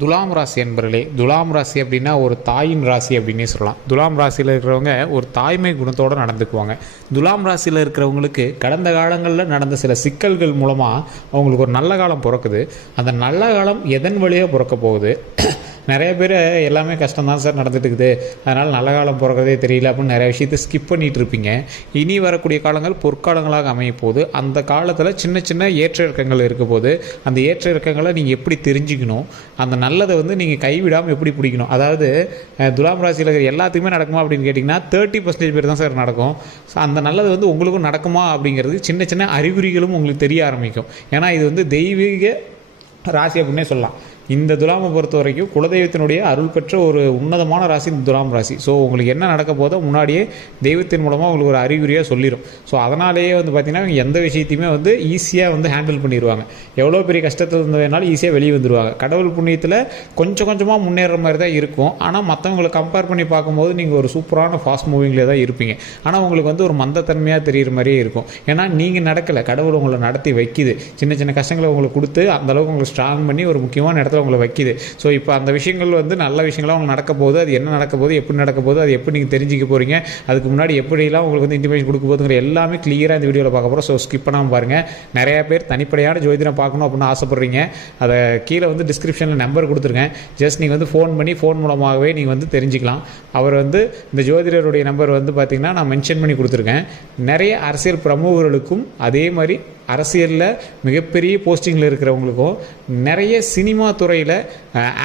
துலாம் ராசி என்பர்களே, துலாம் ராசி அப்படின்னா ஒரு தாயின் ராசி அப்படின்னே சொல்லலாம். துலாம் ராசியில் இருக்கிறவங்க ஒரு தாய்மை குணத்தோடு நடந்துக்குவாங்க. துலாம் ராசியில் இருக்கிறவங்களுக்கு கடந்த காலங்களில் நடந்த சில சிக்கல்கள் மூலமாக அவங்களுக்கு ஒரு நல்ல காலம் பிறக்குது. அந்த நல்ல காலம் எதன் வழியாக பிறக்க போகுது? நிறைய பேர் எல்லாமே கஷ்டம்தான் சார் நடந்துட்டு இருக்குது, அதனால் நல்ல காலம் பிறக்கிறதே தெரியல அப்படின்னு நிறைய விஷயத்தை ஸ்கிப் பண்ணிகிட்டு இருப்பீங்க. இனி வரக்கூடிய காலங்கள் பொற்காலங்களாக அமைய போது, அந்த காலத்தில் சின்ன சின்ன ஏற்ற இறக்கங்கள் இருக்க போது, அந்த ஏற்ற இறக்கங்களை நீங்கள் எப்படி தெரிஞ்சுக்கணும், அந்த நல்லதை நீங்கள் கைவிடாமல் எப்படி பிடிக்கணும். அதாவது துலாம் ராசியில் இருக்கிற எல்லாத்துக்குமே நடக்குமா அப்படின்னு கேட்டிங்கன்னா 30% பேர் தான் சார் நடக்கும். ஸோ அந்த நல்லது உங்களுக்கும் நடக்குமா அப்படிங்கிறது சின்ன சின்ன அறிகுறிகளும் உங்களுக்கு தெரிய ஆரம்பிக்கும். ஏன்னா இது தெய்வீக ராசி அப்படின்னே சொல்லலாம். இந்த துலாமை பொறுத்த வரைக்கும் குலதெய்வத்தினுடைய அருள் பெற்ற ஒரு உன்னதமான ராசி இந்த துலாம் ராசி. ஸோ உங்களுக்கு என்ன நடக்க போதோ முன்னாடியே தெய்வத்தின் மூலமாக உங்களுக்கு ஒரு அறிகுறியாக சொல்லிடும். ஸோ அதனாலேயே பார்த்திங்கன்னா எந்த விஷயத்தையுமே ஈஸியாக ஹேண்டில் பண்ணிடுவாங்க. எவ்வளோ பெரிய கஷ்டத்தில் இருந்ததுனாலும் ஈஸியாக வெளியே வந்துடுவாங்க. கடவுள் புண்ணியத்தில் கொஞ்சம் கொஞ்சமாக முன்னேற மாதிரி தான் இருக்கும். ஆனால் மற்றவங்களை கம்பேர் பண்ணி பார்க்கும்போது நீங்கள் ஒரு சூப்பரான ஃபாஸ்ட் மூவிங்கில் தான் இருப்பீங்க. ஆனால் உங்களுக்கு ஒரு மந்தத்தன்மையாக தெரிகிற மாதிரியே இருக்கும். ஏன்னா நீங்கள் நடக்கலை, கடவுள் உங்களை நடத்தி வைக்கிது. சின்ன சின்ன கஷ்டங்களை உங்களுக்கு கொடுத்து அந்தளவுக்கு உங்களுக்கு ஸ்ட்ராங் பண்ணி ஒரு முக்கியமான இடத்துல உங்களை வைக்கிது. ஸோ இப்போ அந்த விஷயங்கள் நல்ல விஷயங்களாக உங்களுக்கு நடக்க போகுது. அது என்ன நடக்க போகுது, எப்படி நடக்க போகுது, அது எப்படி நீங்கள் தெரிஞ்சிக்க போகிறீங்க, அதுக்கு முன்னாடி எப்படிலாம் உங்களுக்கு இன்டிமேஷன் கொடுக்க போகுதுங்கிற எல்லாமே கிளியராக இந்த வீடியோவில் பார்க்க போகிறோம். ஸோ ஸ்கிப் பண்ணாமல் பாருங்கள். நிறையா பேர் தனிப்படையான ஜோதிடம் பார்க்கணும் அப்படின்னு ஆசைப்பட்றீங்க. அதை கீழே டிஸ்கிரிப்ஷனில் நம்பர் கொடுத்துருக்கேன். ஜஸ்ட் நீங்கள் ஃபோன் பண்ணி ஃபோன் மூலமாகவே நீங்கள் தெரிஞ்சுக்கலாம். அவர் இந்த ஜோதிடருடைய நம்பர் பார்த்திங்கன்னா நான் மென்ஷன் பண்ணி கொடுத்துருக்கேன். நிறைய அரசியல் பிரமுகர்களுக்கும் அதே மாதிரி அரசியலில் மிகப்பெரிய போஸ்டிங்கில் இருக்கிறவங்களுக்கும் நிறைய சினிமா துறையில்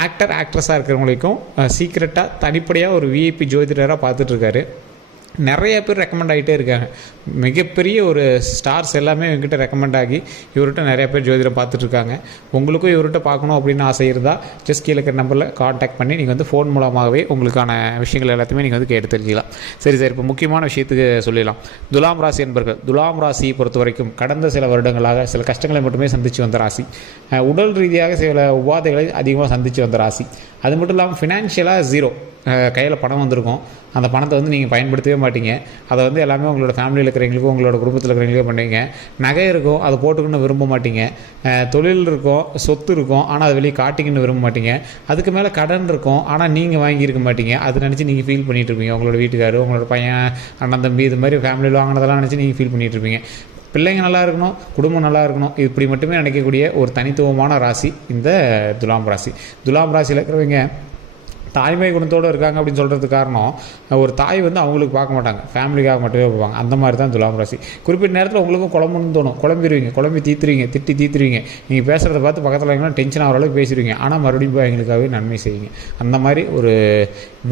ஆக்ட்ரஸாக இருக்கிறவங்களுக்கும் சீக்ரெட்டாக தனிப்படையாக ஒரு விஐபி ஜோதிடராக பார்த்துட்ருக்காரு. நிறைய பேர் ரெக்கமெண்ட் ஆகிட்டே இருக்காங்க. மிகப்பெரிய ஒரு ஸ்டார்ஸ் எல்லாமே இவங்ககிட்ட ரெக்கமெண்ட் ஆகி இவர்கிட்ட நிறைய பேர் ஜோதிடம் பார்த்துட்ருக்காங்க. உங்களுக்கும் இவர்கிட்ட பார்க்கணும் அப்படின்னு ஆசை இருந்தால் ஜஸ்ட் கீழே இருக்கிற நம்பரில் காண்டாக்ட் பண்ணி நீங்கள் ஃபோன் மூலமாகவே உங்களுக்கான விஷயங்கள் எல்லாத்தையுமே நீங்கள் கேட்டு தெரிஞ்சிக்கலாம். சரி சார், இப்போ முக்கியமான விஷயத்துக்கு சொல்லிடலாம். துலாம் ராசி என்பர்கள், துலாம் ராசியை பொறுத்த வரைக்கும் கடந்த சில வருடங்களாக சில கஷ்டங்களை மட்டுமே சந்தித்து வந்த ராசி. உடல் ரீதியாக சில உபாதைகளை அதிகமாக சந்தித்து வந்த ராசி. அது மட்டும் இல்லாமல் ஃபினான்ஷியலாக ஜீரோ, கையில் பணம் வந்திருக்கும். அந்த பணத்தை நீங்கள் பயன்படுத்தவே மாட்டீங்க. அதை எல்லாமே உங்களோட ஃபேமிலியில் இருக்கிறவங்களுக்கும் உங்களோட குடும்பத்தில் இருக்கிறவங்களுக்கும் பண்ணுவீங்க. நகை இருக்கும், அதை போட்டுக்கணும்னு விரும்ப மாட்டீங்க. தொழில் இருக்கும், சொத்து இருக்கும், ஆனால் அதை வெளியே காட்டிக்கணும்னு விரும்ப மாட்டீங்க. அதுக்கு மேலே கடன் இருக்கும், ஆனால் நீங்கள் வாங்கியிருக்க மாட்டீங்க. அது நினச்சி நீங்கள் ஃபீல் பண்ணிகிட்டு இருப்பீங்க. உங்களோட வீட்டுக்காரு, உங்களோட பையன், அண்ணன், தம்பி, இது மாதிரி ஃபேமிலியில் வாங்கினதெல்லாம் நினச்சி நீங்கள் ஃபீல் பண்ணிகிட்டு இருப்பீங்க. பிள்ளைங்க நல்லா இருக்கணும், குடும்பம் நல்லா இருக்கணும், இப்படி மட்டுமே நினைக்கக்கூடிய ஒரு தனித்துவமான ராசி இந்த துலாம் ராசி. துலாம் ராசியில் இருக்கிறவங்க தாய்மை குணத்தோடு இருக்காங்க அப்படின்னு சொல்கிறதுக்கு காரணம், ஒரு தாய் அவங்களுக்கு பார்க்க மாட்டாங்க, ஃபேமிலிக்காக மட்டுமே பார்ப்பாங்க. அந்த மாதிரி தான் துலாம் ராசி. குறிப்பிட்ட நேரத்தில் உங்களுக்கும் குழம்புன்னு தோணும், குழம்பி தீத்துருவீங்க, திட்டி தீத்துருவீங்க. நீங்கள் பேசுகிறத பார்த்து பக்கத்தில் எங்கன்னா டென்ஷன் ஆகிற அளவுக்கு பேசிடுவீங்க. ஆனால் மறுபடியும் போய் எங்களுக்காகவே நன்மை செய்வீங்க. அந்த மாதிரி ஒரு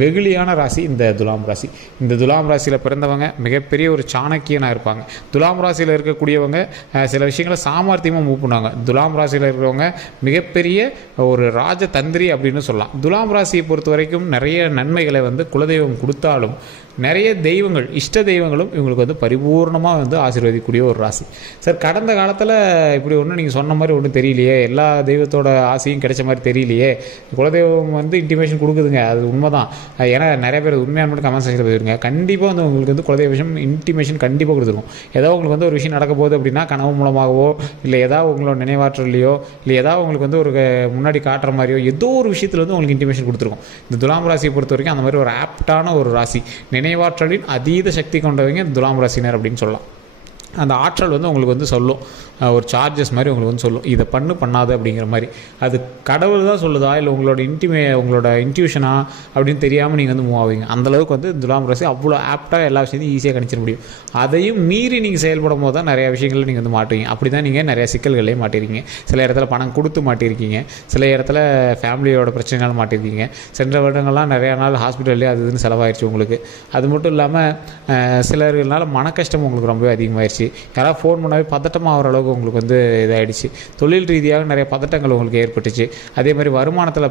வெகுளியான ராசி இந்த துலாம் ராசி. இந்த துலாம் ராசியில் பிறந்தவங்க மிகப்பெரிய ஒரு சாணக்கியனாக இருப்பாங்க. துலாம் ராசியில் இருக்கக்கூடியவங்க சில விஷயங்களை சாமர்த்தியமாக மூவ் பண்ணுவாங்க. துலாம் ராசியில் இருக்கிறவங்க மிகப்பெரிய ஒரு ராஜதந்திரி அப்படின்னு சொல்லலாம். துலாம் ராசியை பொறுத்த வரைக்கும் நிறைய நன்மைகளை குலதெய்வம் கொடுத்தாலும் நிறைய தெய்வங்கள், இஷ்ட தெய்வங்களும் இவங்களுக்கு பரிபூர்ணமாக ஆசீர்வதிக்கக்கூடிய ஒரு ராசி. சார், கடந்த காலத்தில் இப்படி ஒன்றும் நீங்கள் சொன்ன மாதிரி ஒன்றும் தெரியலையே, எல்லா தெய்வத்தோட ஆசையும் கிடைச்ச மாதிரி தெரியலையே. குலதெய்வம் இன்டிமேஷன் கொடுக்குதுங்க, அது உண்மைதான். ஏன்னா நிறைய பேர் உண்மையான மட்டும் கமெண்ட் செக்ஷனில் போயிருங்க. கண்டிப்பாக உங்களுக்கு குலதெய்வ விஷயம் இன்டிமேஷன் கண்டிப்பாக கொடுத்துருக்கும். ஏதோ உங்களுக்கு ஒரு விஷயம் நடக்க போகுது அப்படின்னா கனவு மூலமாகவோ, இல்லை ஏதாவது உங்களோட நினைவாற்றலையோ, இல்லை ஏதாவது உங்களுக்கு ஒரு முன்னாடி காட்டுற மாதிரியோ ஏதோ ஒரு விஷயத்தில் உங்களுக்கு இன்டிமேஷன் கொடுத்துருக்கும். இந்த துலாம் ராசியை பொறுத்த வரைக்கும் அந்த மாதிரி ஒரு ஆப்டான ஒரு ராசி. நினைவாற்றலின் அதீத சக்தி கொண்டவங்க துலாம் ராசினர் அப்படின்னு சொல்லலாம். அந்த ஆற்றல் உங்களுக்கு சொல்லும், ஒரு சார்ஜஸ் மாதிரி உங்களுக்கு சொல்லும், இதை பண்ணாது அப்படிங்கிற மாதிரி. அது கடவுள் தான் சொல்லுதா, இல்லை உங்களோட இன்ட்யூஷனா அப்படின்னு தெரியாமல் நீங்கள் மூவ் ஆவீங்க. அந்தளவுக்கு துலாம் ராசி அவ்வளோ ஆப்டாக எல்லா விஷயத்தையும் ஈஸியாக கணிச்சிட முடியும். அதையும் மீறி நீங்கள் செயல்படும் போது தான் நிறையா விஷயங்களில் நீங்கள் மாட்டுவீங்க. அப்படி தான் நீங்கள் நிறையா சிக்கல்களே மாட்டிருக்கீங்க. சில இடத்துல பணம் கொடுத்து மாட்டிருக்கீங்க, சில இடத்துல ஃபேமிலியோட பிரச்சனைகள் மாட்டிருக்கீங்க. சென்ற வருடங்கள்லாம் நிறையா நாள் ஹாஸ்பிட்டல்லே அது இதுன்னு செலவாயிடுச்சு உங்களுக்கு. அது மட்டும் இல்லாமல் சிலர்னால மன கஷ்டம் உங்களுக்கு ரொம்பவே அதிகமாகிடுச்சு. யாராவது ஃபோன் பண்ணாவே பதட்டமாக ஆகிற அளவுக்கு உங்களுக்கு இதாகிடுச்சு. தொழில் ரீதியாக நிறைய பதட்டங்கள் உங்களுக்கு ஏற்பட்டுச்சு. அதே மாதிரி வருமானத்தில்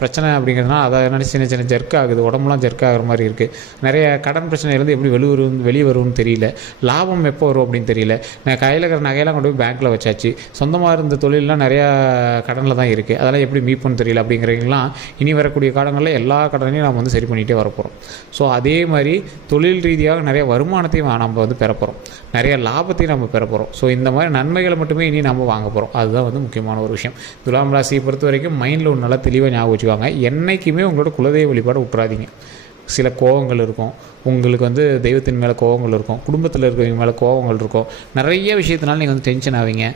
பிரச்சனை அப்படிங்கிறதுனால அதை நினச்சி சின்ன சின்ன ஜெர்க் ஆகுது, உடம்புலாம் ஜெர்க் ஆகிற மாதிரி இருக்குது. நிறைய கடன் பிரச்சனையிலேருந்து எப்படி வெளியே வரும்னு தெரியல, லாபம் எப்போ வரும் அப்படின்னு தெரியல. நான் கையில் இருக்கிற நகையெல்லாம் கொண்டு போய் பேங்க்கில் வச்சாச்சு, சொந்தமாக இருந்த தொழிலெலாம் நிறையா கடனில் தான் இருக்குது, அதெல்லாம் எப்படி மீட் பண்ண தெரியல. அப்படிங்கிறவங்களாம் இனி வரக்கூடிய காலங்களில் எல்லா கடனையும் நம்ம சரி பண்ணிகிட்டே வரப்போகிறோம். ஸோ அதே மாதிரி தொழில் ரீதியாக நிறைய வருமானத்தையும் நம்ம பெறப்போகிறோம். நிறைய லாபத்தையும் நம்ம பெற போகிறோம். ஸோ இந்த மாதிரி நன்மைகளை மட்டுமே இனி நம்ம வாங்க போகிறோம். அதுதான் வந்து முக்கியமான ஒரு விஷயம். துலாம் ராசியை பொறுத்த வரைக்கும் மைண்டில் ஒரு நல்லா தெளிவாக ஞாபகம் வச்சுக்காங்க. என்றைக்குமே உங்களோட குலதெய்வ வழிபாடு விட்டுறாதீங்க. சில கோவங்கள் இருக்கும், உங்களுக்கு வந்து தெய்வத்தின் மேலே கோவங்கள் இருக்கும், குடும்பத்தில் இருக்கிறவங்க மேலே கோவங்கள் இருக்கும், நிறைய விஷயத்தினால நீங்கள் வந்து டென்ஷன் ஆவீங்க,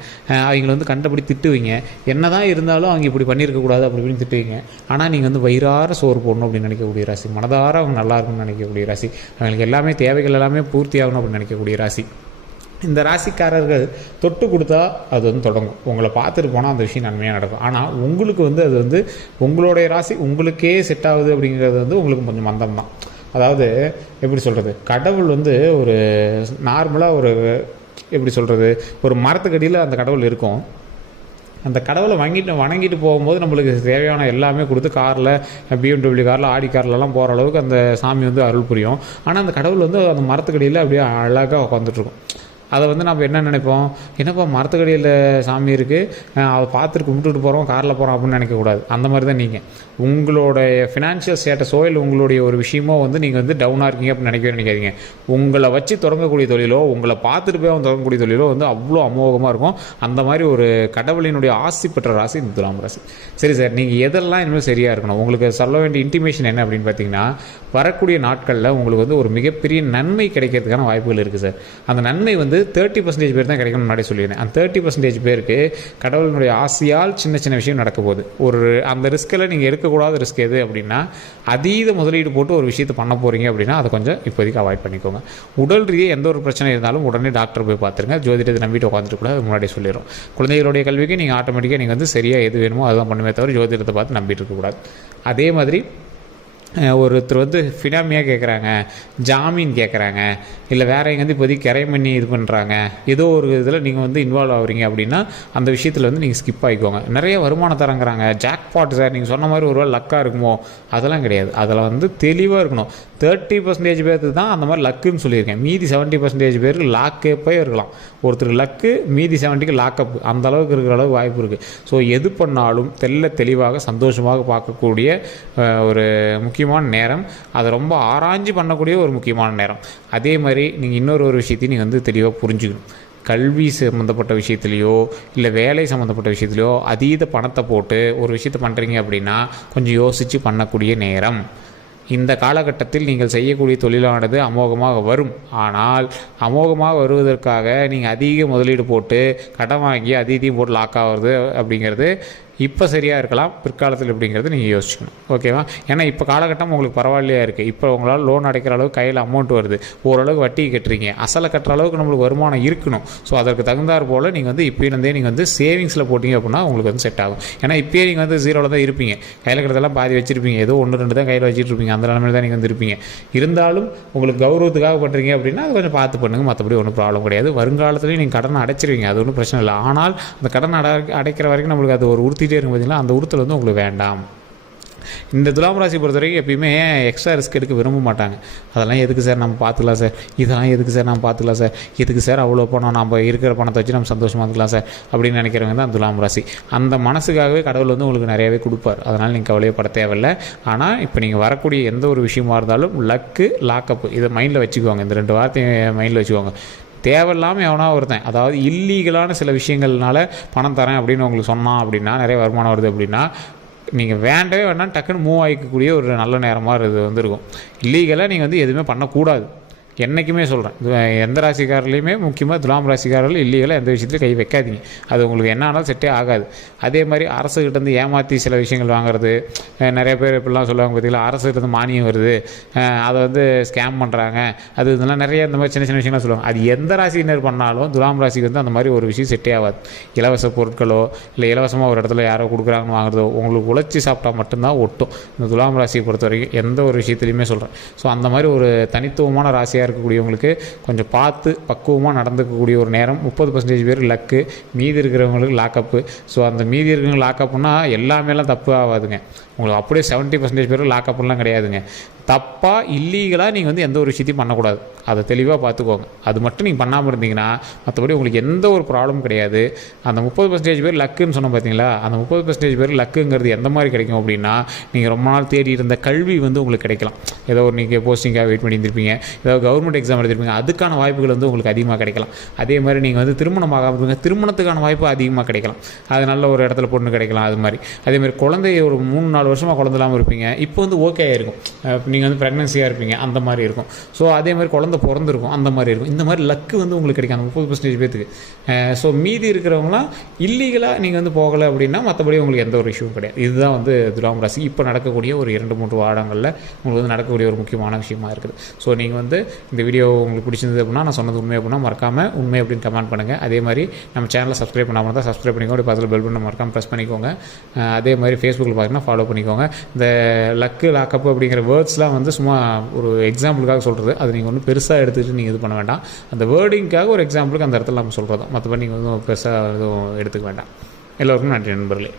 அவங்கள வந்து கண்டபடி திட்டுவீங்க. என்ன தான் இருந்தாலும் அவங்க இப்படி பண்ணியிருக்கக்கூடாது அப்படி இப்படின்னு திட்டுவீங்க. ஆனால் நீங்கள் வந்து வயிறார சோறு போடணும் அப்படின்னு நினைக்கக்கூடிய ராசி, மனதார அவங்க நல்லா இருக்கும்னு நினைக்கக்கூடிய ராசி, அவங்களுக்கு எல்லாமே தேவைகள் எல்லாமே பூர்த்தி ஆகணும் அப்படின்னு நினைக்கக்கூடிய ராசி. இந்த ராசிக்காரர்கள் தொட்டு கொடுத்தா அது வந்து தொடங்கும். உங்களை பார்த்துட்டு போனால் அந்த விஷயம் நன்மையாக நடக்கும். ஆனால் உங்களுக்கு வந்து அது வந்து உங்களுடைய ராசி உங்களுக்கே செட் ஆகுது அப்படிங்கிறது வந்து உங்களுக்கு கொஞ்சம் மந்தம் தான். அதாவது எப்படி சொல்கிறது, கடவுள் வந்து ஒரு நார்மலாக ஒரு எப்படி சொல்கிறது, ஒரு மரத்துக்கடியில் அந்த கடவுள் இருக்கும். அந்த கடவுளை வணங்கிட்டு போகும்போது நம்மளுக்கு தேவையான எல்லாமே கொடுத்து காரில் BMW காரில் ஆடி கார்லலாம் போகிற அளவுக்கு அந்த சாமி வந்து அருள் புரியும். ஆனால் அந்த கடவுள் வந்து அந்த மரத்துக்கடியில் அப்படியே அழகாக உட்காந்துட்ருக்கும். அதை வந்து நம்ம என்ன நினைப்போம், என்னப்பா மரத்துக்கடியில் சாமி இருக்குது, அதை பார்த்துட்டு கும்பிட்டுட்டு போகிறோம் காரில் போகிறோம் அப்படின்னு நினைக்கக்கூடாது. அந்த மாதிரி தான் நீங்கள் உங்களுடைய ஃபினான்ஷியல் ஸ்டேட்டஸோ இல்லை உங்களுடைய ஒரு விஷயமோ வந்து நீங்கள் வந்து டவுனாக இருக்கீங்க அப்படின்னு நினைக்காதீங்க. உங்களை வச்சு தொடங்கக்கூடிய தொழிலோ உங்களை பார்த்துட்டு போய் அவன் தொடங்கக்கூடிய தொழிலோ வந்து அவ்வளோ அமோகமாக இருக்கும். அந்த மாதிரி ஒரு கடவுளினுடைய ஆசி பெற்ற ராசி இந்த துலாம் ராசி. சரி சார், நீங்கள் எதெல்லாம் இனிமேல் சரியாக இருக்கணும், உங்களுக்கு சொல்ல வேண்டிய இன்டிமேஷன் என்ன அப்படின்னு பார்த்தீங்கன்னா, வரக்கூடிய நாட்களில் உங்களுக்கு வந்து ஒரு மிகப்பெரிய நன்மை கிடைக்கிறதுக்கான வாய்ப்புகள் இருக்குது சார். அந்த நன்மை வந்து 30% பேர் தான் கிடைக்கணும்னு முன்னாடி சொல்லியிருந்தேன். அந்த 30% பேருக்கு கடவுளினுடைய ஆசையால் சின்ன சின்ன விஷயம் நடக்க போகுது. ஒரு அந்த ரிஸ்கில் நீங்கள் எடுக்கக்கூடாத ரிஸ்க் எது அப்படின்னா, அதீத முதலீடு போட்டு ஒரு விஷயத்தை பண்ண போகிறீங்க அப்படின்னா அதை கொஞ்சம் இப்போதைக்கு அவாய்ட் பண்ணிக்கோங்க. உடல் ரீதியாக எந்த ஒரு பிரச்சனை இருந்தாலும் உடனே டாக்டர் போய் பார்த்துருங்க. ஜோதிடத்தை நம்பிட்டு உட்காந்துட்டு கூட முன்னாடி சொல்லிடும். குழந்தைகளுடைய கல்விக்கு நீங்கள் ஆட்டோமேட்டிக்காக நீங்கள் வந்து சரியாக எது வேணுமோ அதுதான் பண்ணுமே தவிர ஜோதிடத்தை பார்த்து நம்பிட்டு இருக்கக்கூடாது. அதே மாதிரி ஒருத்தர் வந்து ஃபினாமியாக கேட்குறாங்க, ஜாமீன் கேட்குறாங்க, இல்லை வேறு எங்கே வந்து இப்போதைக்கு கிரை பண்ணி இது பண்ணுறாங்க, ஏதோ ஒரு இதில் நீங்கள் வந்து இன்வால்வ் ஆகுறீங்க அப்படின்னா அந்த விஷயத்தில் வந்து நீங்கள் ஸ்கிப் ஆகிக்கோங்க. நிறைய வருமானம் தரங்கிறாங்க, ஜாக்பாட் சார் நீங்கள் சொன்ன மாதிரி ஒரு வேளை லக்காக இருக்குமோ, அதெல்லாம் கிடையாது. அதில் வந்து தெளிவாக இருக்கணும். 30% பேருக்கு தான் அந்த மாதிரி லக்குன்னு சொல்லியிருக்கேன். மீதி 70% பேருக்கு லாக்கப்பே இருக்கலாம். ஒருத்தர் லக்கு, மீதி 70க்கு லாக்கப், அந்த அளவுக்கு இருக்கிற அளவுக்கு வாய்ப்பு இருக்குது. ஸோ எது பண்ணாலும் தெளிவாக சந்தோஷமாக பார்க்கக்கூடிய ஒரு முக்கியமான நேரம். அதை ரொம்ப ஆராய்ச்சி பண்ணக்கூடிய ஒரு முக்கியமான நேரம். அதே மாதிரி நீங்கள் இன்னொரு விஷயத்தையும் நீங்கள் வந்து தெளிவாக புரிஞ்சுக்கணும். கல்வி சம்மந்தப்பட்ட விஷயத்துலையோ இல்லை வேலை சம்மந்தப்பட்ட விஷயத்துலையோ அதீத பணத்தை போட்டு ஒரு விஷயத்தை பண்ணுறீங்க அப்படின்னா கொஞ்சம் யோசித்து பண்ணக்கூடிய நேரம். இந்த காலகட்டத்தில் நீங்கள் செய்யக்கூடிய தொழிலானது அமோகமாக வரும். ஆனால் அமோகமாக வருவதற்காக நீங்கள் அதிக முதலீடு போட்டு கடன் வாங்கி அதிகம் போட்டு லாக் ஆகிறது அப்படிங்கிறது இப்போ சரியாக இருக்கலாம், பிற்காலத்தில் எப்படிங்கிறது நீங்கள் யோசிச்சுக்கணும். ஓகேவா? ஏன்னா இப்போ காலகட்டம் உங்களுக்கு பரவாயில்லையா இருக்குது. இப்போ உங்களால் லோன் அடைக்கிற அளவுக்கு கையில் அமௌண்ட் வருது, ஓரளவுக்கு வட்டி கட்டுறீங்க, அசலை கட்டுற அளவுக்கு நம்மளுக்கு வருமானம் இருக்கணும். ஸோ அதற்கு தகுந்தாற் போல் நீங்கள் வந்து இப்போயிருந்தே நீங்கள் வந்து சேவிங்ஸில் போட்டிங்க அப்படின்னா உங்களுக்கு வந்து செட் ஆகும். ஏன்னா இப்போயே நீங்கள் வந்து ஜீரோவில் தான் இருப்பீங்க, கையில் கட்டுறதெல்லாம் பாதி வச்சுருப்பீங்க, ஏதோ 1-2 தான் கையில் வச்சுட்டு இருப்பீங்க, அந்த நிலைமையில் தான் நீங்கள் வந்து இருப்பீங்க. இருந்தாலும் உங்களுக்கு கௌரவத்துக்காக பண்ணுறீங்க அப்படின்னா அது கொஞ்சம் பார்த்து பண்ணுங்கள், மற்றபடி ஒன்றும் ப்ராப்ளம் கிடையாது. வருங்காலத்துலேயும் நீங்கள் கடனை அடைச்சிருவீங்க, அது ஒன்றும் பிரச்சனை இல்லை. ஆனால் அந்த கடன் அடைக்கிற வரைக்கும் நம்மளுக்கு அது ஒரு உறுத்திட்டே இருக்கும். பார்த்தீங்களா, அந்த உறுத்தல் வந்து உங்களுக்கு வேண்டாம். இந்த துலாம் ராசி பொறுத்த வரைக்கும் எப்பயுமே எக்ஸ்ட்ரா ரிஸ்க் எடுக்க விரும்ப மாட்டாங்க. அதெல்லாம் எதுக்கு சார் நம்ம பார்த்துக்கலாம் சார், இதெல்லாம் எதுக்கு சார் நம்ம பார்த்துக்கலாம் சார், எதுக்கு சார் அவ்வளோ பணம், நம்ம இருக்கிற பணத்தை வச்சு நம்ம சந்தோஷமாக இருக்கலாம் சார் அப்படின்னு நினைக்கிறவங்க தான் துலாம் ராசி. அந்த மனசுக்காகவே கடவுள் வந்து உங்களுக்கு நிறையாவே கொடுப்பார். அதனால் நீங்கள் கவலையப்பட தேவையில்லை. ஆனால் இப்போ நீங்கள் வரக்கூடிய எந்த ஒரு விஷயமா இருந்தாலும் லக்கு, லாக்கப்பு, இதை மைண்டில் வச்சுக்குவாங்க. இந்த 2 வார்த்தையை மைண்டில் வச்சுக்கோங்க. தேவையில்லாமல் எவனா ஒருத்தன், அதாவது இல்லீகலான சில விஷயங்கள்னால பணம் தரேன் அப்படின்னு உங்களுக்கு சொன்னான் அப்படின்னா, நிறைய வருமானம் வருது அப்படின்னா, நீங்கள் வேண்டவே வேண்டாம் டக்குன்னு மூவ் ஆகிக்கக்கூடிய ஒரு நல்ல நேரமாக இது வந்து இருக்கும். இல்லீகலாக நீங்கள் வந்து எதுவுமே பண்ணக்கூடாது. என்றைக்குமே சொல்கிறேன், எந்த ராசிக்காரர்லையுமே முக்கியமாக துலாம் ராசிக்காரர்கள் இல்லீகலாக எந்த விஷயத்துலையும் கை வைக்காதீங்க. அது உங்களுக்கு என்ன ஆனாலும் செட்டே ஆகாது. அதே மாதிரி அரசுகிட்டேருந்து ஏமாற்றி சில விஷயங்கள் வாங்குறது, நிறைய பேர் இப்படிலாம் சொல்லுவாங்க பார்த்தீங்களா, அரசுகிட்டேருந்து மானியம் வருது, அதை வந்து ஸ்கேம் பண்ணுறாங்க, அது இதெல்லாம் நிறைய இந்த மாதிரி சின்ன சின்ன விஷயம்லாம் சொல்லுவாங்க. அது எந்த ராசியினர் பண்ணாலும் துலாம் ராசிக்கு வந்து அந்த மாதிரி ஒரு விஷயம் செட்டே ஆகாது. இலவச பொருட்களோ இல்லை இலவசமாக ஒரு இடத்துல யாரோ கொடுக்குறாங்கன்னு வாங்குறதோ உங்களுக்கு உழைச்சி சாப்பிட்டா மட்டும்தான் ஒட்டும். இந்த துலாம் ராசியை பொறுத்த வரைக்கும் எந்த ஒரு விஷயத்துலையுமே சொல்கிறேன். ஸோ அந்த மாதிரி ஒரு தனித்துவமான ராசியாக இருக்கக்கூடியவங்களுக்கு கொஞ்சம் பார்த்து பக்குவமாக நடந்துக்கக்கூடிய ஒரு நேரம். 30% பேர் லக்கு, மீதி இருக்கிறவங்களுக்கு லாக்கப்பு. ஸோ அந்த மீதி இருக்கிறவங்க லாக்கப்புனா எல்லாமேலாம் தப்பு ஆகாதுங்க. உங்களுக்கு அப்படியே 70% பேர் லாக்கப்புலாம் கிடையாதுங்க. தப்பாக இல்லீகலாக நீங்கள் வந்து எந்த ஒரு விஷயத்தையும் பண்ணக்கூடாது. அதை தெளிவாக பார்த்துக்கோங்க. அது மட்டும் நீங்கள் பண்ணாமல் இருந்தீங்கன்னா மற்றபடி உங்களுக்கு எந்த ஒரு ப்ராப்ளம் கிடையாது. அந்த 30% பேர் லக்குன்னு சொன்னோம் பார்த்தீங்களா, அந்த 30% பேர் லக்குங்கிறது எந்த மாதிரி கிடைக்கும் அப்படின்னா, நீங்கள் ரொம்ப நாள் தேடி இருந்த கல்வி வந்து உங்களுக்கு கிடைக்கலாம். ஏதோ ஒரு நீங்கள் போஸ்டிங்காக வெயிட் பண்ணி இருந்திருப்பீங்க, ஏதோ கவர்மெண்ட் எக்ஸாம் எழுதிருப்பீங்க, அதுக்கான வாய்ப்புகள் வந்து உங்களுக்கு அதிகமாக கிடைக்கலாம். அதே மாதிரி நீங்கள் வந்து திருமணமாக இருப்பீங்க, திருமணத்துக்கான வாய்ப்பு அதிகமாக கிடைக்கலாம். அது நல்ல ஒரு இடத்துல பொண்ணு கிடைக்கலாம். அது மாதிரி அதேமாதிரி குழந்தை ஒரு 3-4 வருஷமாக குழந்தை இல்லாமல் இருப்பீங்க, இப்போ வந்து ஓகே ஆகிருக்கும். நீங்கள் வந்து ப்ரெக்னன்சியாக இருப்பீங்க, அந்த மாதிரி இருக்கும். ஸோ அதே மாதிரி குழந்தை பிறந்திருக்கும், அந்த மாதிரி இருக்கும். இந்த மாதிரி லக்கு வந்து உங்களுக்கு கிடைக்கும் அந்த 30% பேத்துக்கு. ஸோ மீதி இருக்கிறவங்களாம் இல்லீகலாக நீங்கள் வந்து போகலை அப்படின்னா மற்றபடி உங்களுக்கு எந்த ஒரு இஷ்யூவும் கிடையாது. இதுதான் வந்து துலாம் ராசி இப்போ நடக்கக்கூடிய ஒரு 2-3 வாரங்களில் உங்களுக்கு வந்து நடக்கக்கூடிய ஒரு முக்கியமான விஷயமா இருக்குது. ஸோ நீங்கள் வந்து இந்த வீடியோ உங்களுக்கு பிடிச்சிருந்தது அப்படின்னா, நான் சொன்னது உண்மை அப்படின்னா மறக்காமல் உண்மை அப்படின்னு கமெண்ட் பண்ணுங்கள். அதே மாதிரி நம்ம சேனலை சப்ஸ்கிரைப் பண்ணாமல் தான் சப்ஸ்கிரைப் பண்ணிக்கோங்க. பக்கத்தில் பெல் பட்டன் மறக்காமல் ப்ரெஸ் பண்ணிக்கோங்க. அதே மாதிரி ஃபேஸ்புக்கில் பார்த்தீங்கன்னா ஃபாலோ பண்ணிக்கோங்க. இந்த லக்கு லாக்கப் அப்படிங்கிற வேர்ட்ஸ்லாம் வந்து சும்மா ஒரு எக்ஸாம்பிளுக்காக சொல்கிறது. அது நீங்கள் ஒன்றும் பெருசாக எடுத்துக்கிட்டு நீங்கள் இது பண்ண வேண்டாம். அந்த வேர்டிங்காக ஒரு எக்ஸாம்பிளுக்கு அந்த இடத்துல நம்ம சொல்கிறது தான். மற்றபடி நீங்கள் வந்து பெருசாக எதுவும் எடுத்துக்க வேண்டாம். எல்லோருக்கும் நன்றி நண்பர்களே.